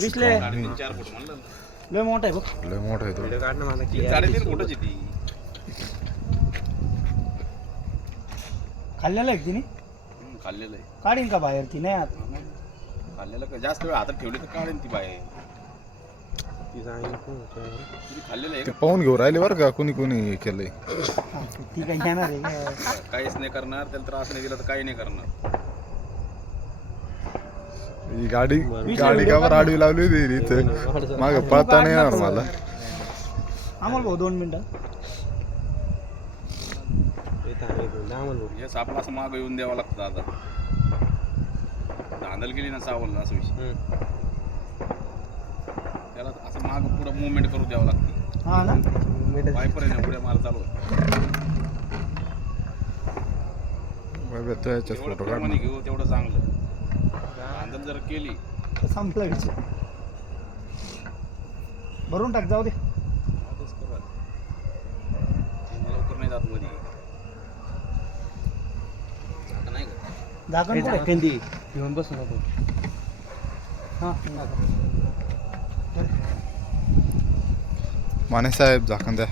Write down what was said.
विसले 4 फूट म्हणलं लय मोठा आहे बघ. लय मोठा आहे तो. 3.5 फुटाची ती खाल्लेलं आहे का तिने? खाल्लेलं आहे. काढीन का बाहेर ती? नाही आत. खाल्लेलं का जास्त वेळ हातात ठेवली तर काढेन ती बाहेर. तिने खाल्लेलं आहे ते का? पाहून घेऊ राहिले बरं का कोणी कोणी केलंय. हा, ती काही घेणार आहे का? काहीच नाही करणार, त्याला त्रास नाही दिला तर काही नाही करणार. ही गाडी का बरं आडवी लावली होती इथं? मागं पळता नाही येणार मला. आम्हाला भाऊ 2 मिनिटं. हे सापला असं मागं येऊन द्यावं लागतं आता. धांदल गेली ना सावल असं विषय. त्याला असं मागं पुढं मुवमेंट करू द्यावं लागते. हा ना. वायपर आहे ना पुढे मार चालू तो याच्यात जेवढं फोटो प्रमाणे काढ. घेऊ तेवढं चांगलं. धांदल जर केली तर संपला विषय. भरून टाक, जाऊ दे. तेच करू आता. लवकर नाही जात मध्ये. आता नाही का झाकण कुठे? घेऊन बसू नको. हा माने साहेब झाकण द्या.